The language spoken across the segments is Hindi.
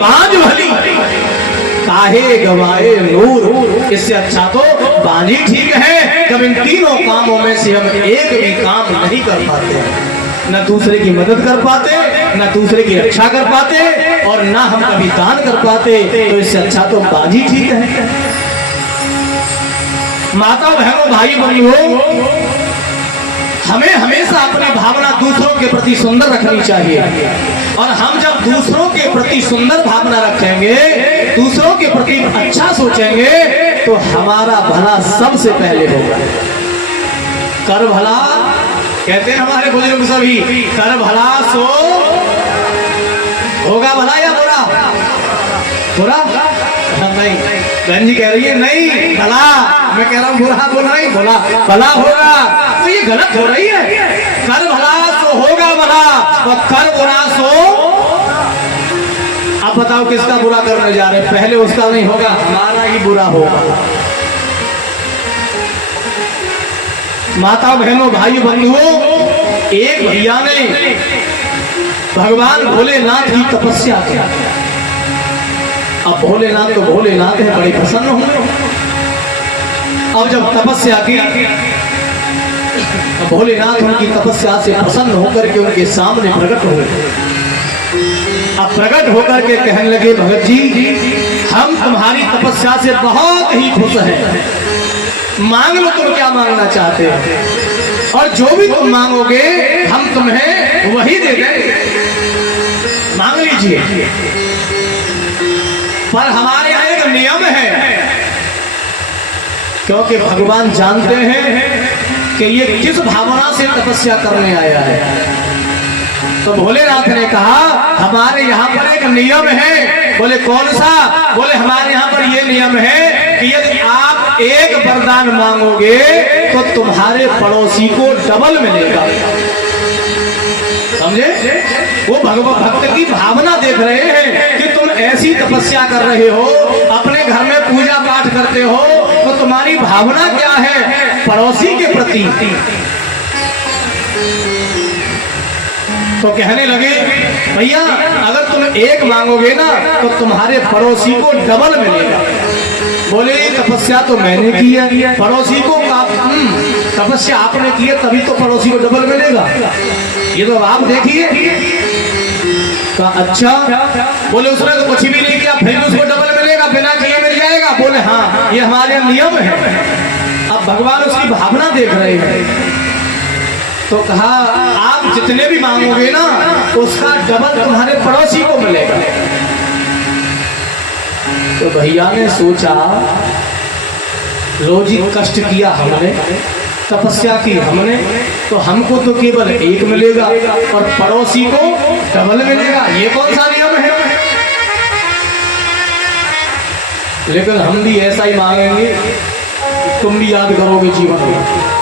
बांझ भली काहे गवाए नूर। इससे अच्छा तो बांझी ठीक है। जब इन तीनों कामों में से हम एक भी काम नहीं कर पाते, न दूसरे की मदद कर पाते, न दूसरे की रक्षा कर पाते, और न हम कभी दान कर पाते, तो इससे अच्छा तो बांझी ठीक है। माता बहनों भाई बहनों, हमें हमेशा अपनी भावना दूसरों के प्रति सुंदर रखनी चाहिए। और हम जब दूसरों के प्रति सुंदर भावना रखेंगे, दूसरों के प्रति अच्छा सोचेंगे, तो हमारा भला सबसे पहले होगा। कर भला कहते हैं हमारे बुजुर्ग सभी, कर भला सो होगा भला या बुरा? बुरा नहीं, बहन जी कह रही है नहीं भला, मैं कह रहा हूँ बुरा बोला नहीं, बोला भला होगा, तो ये गलत हो रही है। कर भला सो होगा भला, और कर बुरा सो, अब बताओ किसका बुरा करने जा रहे हैं? पहले उसका नहीं होगा, हमारा ही बुरा होगा। माता बहनों भाई बंधुओं, एक भैया ने भगवान भोलेनाथ की तपस्या की। अब भोलेनाथ तो भोलेनाथ है, बड़े प्रसन्न हुए। अब जब तपस्या की, भोलेनाथ उनकी तपस्या से प्रसन्न होकर के उनके सामने प्रकट हुए। अब प्रकट होकर के कहने लगे, भगत जी हम तुम्हारी तपस्या से बहुत ही खुश हैं, मांग लो तुम क्या मांगना चाहते हो, और जो भी तुम मांगोगे हम तुम्हें वही दे देंगे, मांग लीजिए। पर हमारे यहाँ एक नियम है, क्योंकि भगवान जानते हैं कि ये किस भावना से तपस्या करने आया है। तो भोलेनाथ ने कहा हमारे यहाँ पर एक नियम है। बोले कौन सा? बोले हमारे यहाँ पर ये नियम है कि यदि आप एक वरदान मांगोगे तो तुम्हारे पड़ोसी को डबल मिलेगा। समझे? वो भक्त की भावना देख रहे हैं कि तुम ऐसी तपस्या कर रहे हो, अपने घर में पूजा पाठ करते हो, तो तुम्हारी भावना क्या है पड़ोसी के प्रति। तो कहने लगे भैया अगर तुम एक मांगोगे ना तो तुम्हारे पड़ोसी को डबल मिलेगा। बोले तपस्या तो मैंने की है, पड़ोसी को तपस्या आपने की है तभी तो पड़ोसी को डबल मिलेगा, ये तो आप देखिए। कहा अच्छा? बोले उसने तो कुछ भी नहीं किया फिर उसको डबल मिलेगा, बिना किए मिल जाएगा? बोले हाँ ये हमारे नियम है। अब भगवान उसकी भावना देख रहे हैं। तो कहा आप जितने भी मांगोगे ना उसका डबल तुम्हारे पड़ोसी को मिलेगा। तो भैया ने सोचा रोज ही कष्ट किया हमने, तपस्या की हमने, तो हमको तो केवल एक मिलेगा और पड़ोसी को डबल मिलेगा, ये कौन सा नियम है? लेकिन हम भी ऐसा ही मांगेंगे, तुम भी याद करोगे जीवन में।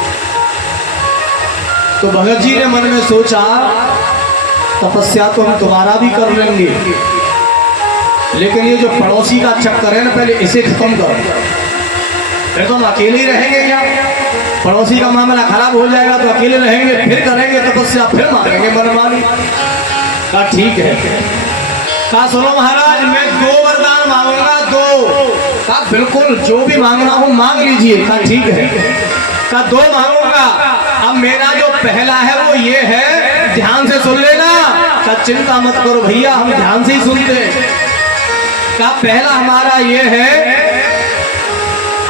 तो भगत जी ने मन में सोचा तपस्या तो हम तुम्हारा भी कर लेंगे, लेकिन ये जो पड़ोसी का चक्कर है ना पहले इसे खत्म करो, फिर तो हम अकेले ही रहेंगे क्या? पड़ोसी का मामला खराब हो जाएगा तो अकेले रहेंगे, फिर करेंगे तपस्या, फिर मांगेंगे मनमानी। कहा ठीक है। कहा सुनो महाराज मैं 2 वरदान मांगूंगा, 2। कहा बिल्कुल जो भी मांगना हो मांग लीजिए। कहा ठीक है। कहा 2 मांगूंगा। अब मेरा जो पहला है वो ये है, ध्यान से सुन लेना। कहा चिंता मत करो भैया हम ध्यान से ही सुनते। कहा पहला हमारा ये है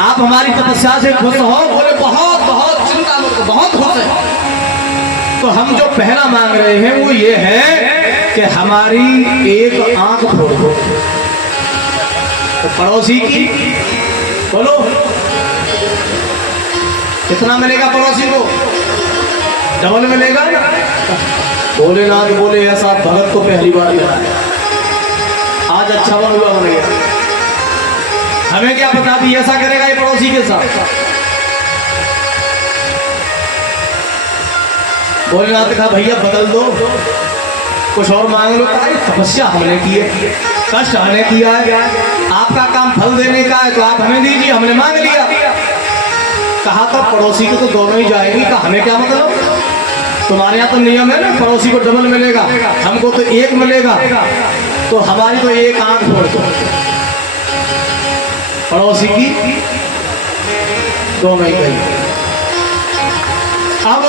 आप हमारी तपस्या से खुश हो? बोले बहुत बहुत, चिंता मत करो, बहुत खुश है। तो हम जो पहला मांग रहे हैं वो ये है कि हमारी एक आंख फोड़ दो। तो पड़ोसी की बोलो कितना मिलेगा पड़ोसी को? डबल मिलेगा। भोलेनाथ बोले ऐसा भगत तो पहली बार ही है, आज अच्छा बन हुआ बन गया। हमें क्या पता भी ऐसा करेगा ये पड़ोसी के साथ। भोलेनाथ कहा भैया बदल दो, कुछ और मांग लो। तपस्या हमने की है, कष्ट हमने किया है, आपका काम फल देने का है तो आप हमें दीजिए, हमने मांग लिया। कहा तो पड़ोसी को तो दोनों ही जाएंगे। कहा हमें क्या मतलब, तुम्हारे यहाँ तो नियम है ना पड़ोसी को डबल मिलेगा, हमको तो एक मिलेगा। तो हमारी तो एक आंख फोड़ दो, पड़ोसी की दोनों ही गई। अब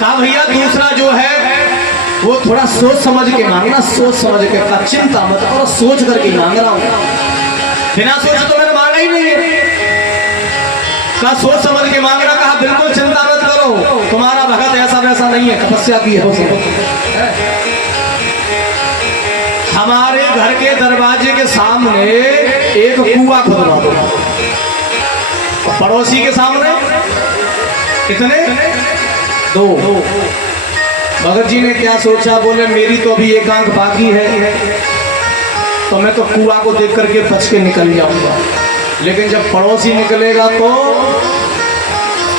कहा भैया दूसरा जो है वो थोड़ा सोच समझ के मांगना, सोच समझ के का चिंता मत करो, सोच करके मांग रहा हूं, बिना सोचे तो मैंने मांगा ही नहीं है। कहा सोच समझ के मांग रहा, कहा बिल्कुल चिंता मत करो, तुम्हारा भगत ऐसा वैसा नहीं है, तपस्या की है। हमारे घर के दरवाजे के सामने एक कुआं खुदवा दो, पड़ोसी के सामने कितने? दो। भगत जी ने क्या सोचा, बोले मेरी तो अभी एक आंख बाकी है, तो मैं तो कुआं को देख करके बच के निकल जाऊंगा, लेकिन जब पड़ोसी निकलेगा तो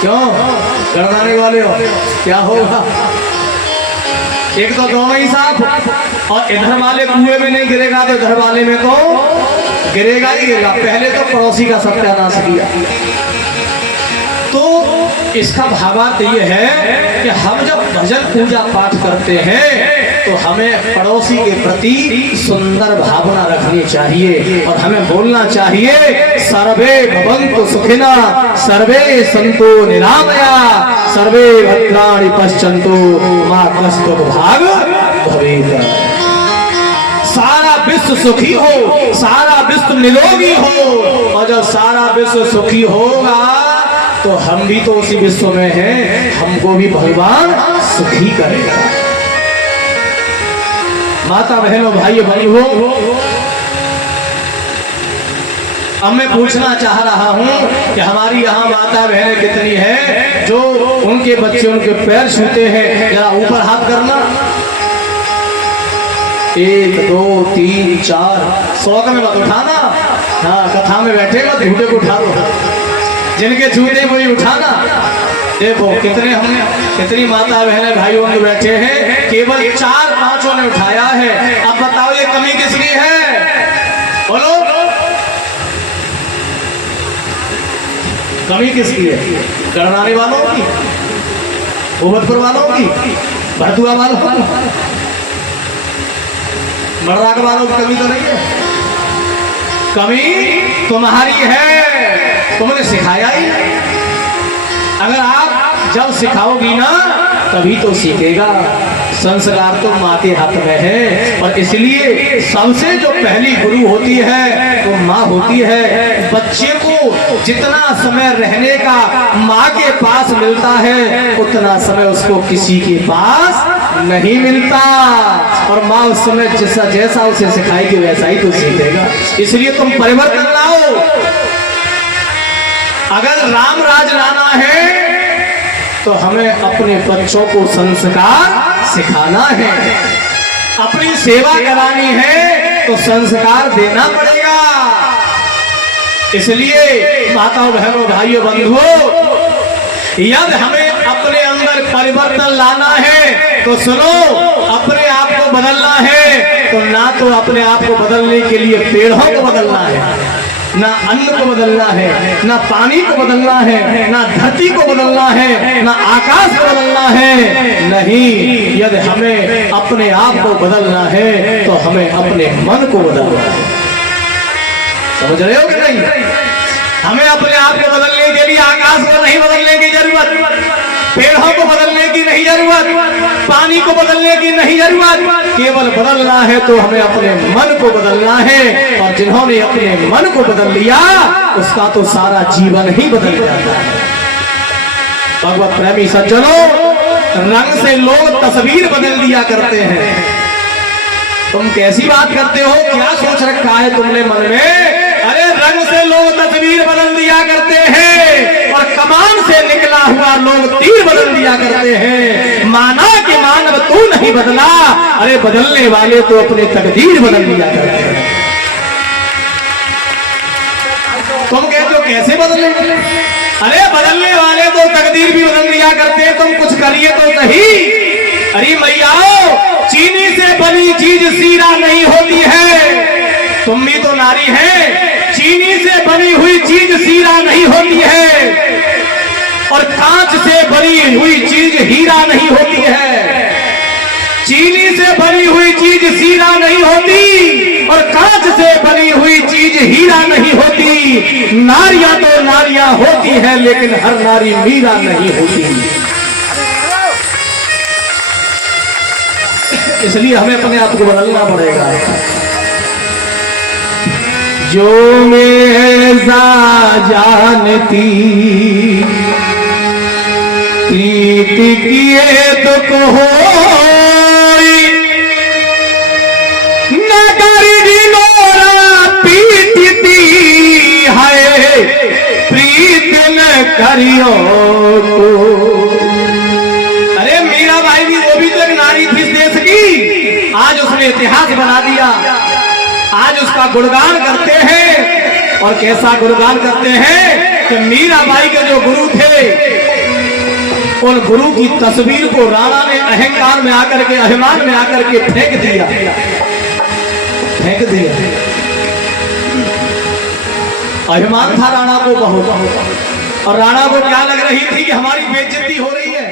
क्यों डरवाने वाले हो, क्या होगा? एक तो दोनों ही साफ, और इधर वाले कुएं में नहीं गिरेगा तो इधर वाले में तो गिरेगा ही गिरेगा। पहले तो पड़ोसी का सत्यानाश किया। तो इसका भावार्थ ये है कि हम जब भजन पूजा पाठ करते हैं तो हमें पड़ोसी के प्रति सुंदर भावना रखनी चाहिए, और हमें बोलना चाहिए सर्वे भवन्तु सुखिना सर्वे सन्तु निरामया सर्वे भद्राणि पश्यन्तु मा कश्चित् भाग भवेत्। सारा विश्व सुखी हो, सारा विश्व निरोगी हो, और जब सारा विश्व सुखी होगा तो हम भी तो उसी विश्व में हैं, हमको भी भगवान सुखी करेगा। माता बहनों भाइयों बंधुओं, अब मैं पूछना चाह रहा हूं कि हमारी यहाँ माता बहनें कितनी हैं जो उनके बच्चे उनके पैर छूते हैं? जरा ऊपर हाथ करना। 1 2 3 4 100 में मत उठाना, हाँ कथा में बैठेगा झूठे को उठा दो, जिनके जूते वही उठाना। देखो कितने हमने कितनी माता बहनें भाई बंधु बैठे हैं, केवल 4-5 ने उठाया है। अब बताओ ये कमी किसकी है? बोलो कमी किसकी है? गढ़नाने वालों की, गोबतपुर वालों की, भरतुआ वालों की, मर्दाक वालों की कमी तो नहीं है। कमी तुम्हारी है, तुमने सिखाया ही नहीं। अगर आप जब सिखाओगी ना तभी तो सीखेगा। संस्कार तो माँ के हाथ में है, और इसलिए सबसे जो पहली गुरु होती है वो माँ होती है। बच्चे को जितना समय रहने का माँ के पास मिलता है उतना समय उसको किसी के पास नहीं मिलता, और माँ उस समय जैसा उसे सिखाएगी वैसा ही तो सीखेगा। इसलिए तुम परिवर्तन लाओ। अगर राम राज लाना है तो हमें अपने बच्चों को संस्कार सिखाना है, अपनी सेवा करानी है तो संस्कार देना पड़ेगा। इसलिए माताओं बहनों भाइयों बंधुओं, यदि हमें अपने अंदर परिवर्तन लाना है तो सुनो, अपने आप को बदलना है तो ना तो अपने आप को बदलने के लिए पेड़ों को बदलना है, ना अन्न को बदलना है, ना पानी को बदलना है, ना धरती को बदलना है, ना आकाश को बदलना है। नहीं, यदि हमें अपने आप को बदलना है तो हमें अपने मन को बदलना है। समझ रहे हो कि नहीं? हमें अपने आप को बदलने के लिए आकाश को नहीं बदलने की जरूरत, पेड़ों को बदलने की नहीं जरूरत, पानी को बदलने की नहीं जरूरत। केवल बदलना है तो हमें अपने मन को बदलना है, और जिन्होंने अपने मन को बदल लिया उसका तो सारा जीवन ही बदल जाता है। भगवत प्रेमी सज्जनों, रंग से लोग तस्वीर बदल दिया करते हैं। तुम कैसी बात करते हो? क्या सोच रखा है तुमने मन में? अरे रंग से लोग तस्वीर बदल दिया करते हैं, और कमान से निकला हुआ लोग तीर बदल दिया करते हैं। माना कि मानव तू नहीं बदला, अरे बदलने वाले तो अपने तकदीर बदल दिया करते हैं। तुम कहते हो कैसे बदले? अरे बदलने वाले तो तकदीर भी बदल दिया करते हैं, तुम कुछ करिए तो सही। अरे मैयाओ, चीनी से बनी चीज सीरा नहीं होती है। तुम भी तो नारी है, चीनी से बनी हुई चीज सीरा नहीं होती है, और कांच से बनी हुई चीज हीरा नहीं होती है। चीनी से बनी हुई चीज सीरा नहीं होती और कांच से बनी हुई चीज हीरा नहीं होती। नारियां तो नारियां होती है लेकिन हर नारी मीरा नहीं होती। इसलिए हमें अपने आप को बदलना पड़ेगा। जो मेरा जानती प्रीत किए तो कहो नगरी नोरा पीटती है प्रीत न करियो को। अरे मीराबाई भी वो भी तो एक नारी थी इस देश की। आज उसने इतिहास बना दिया। आज उसका गुणगान करते हैं और कैसा गुणगान करते हैं कि मीराबाई के जो गुरु थे उन गुरु की तस्वीर को राणा ने अहंकार में आकर के अभिमान में आकर के फेंक दिया। अभिमान था राणा को बहुत और राणा को क्या लग रही थी कि हमारी बेइज्जती हो रही है।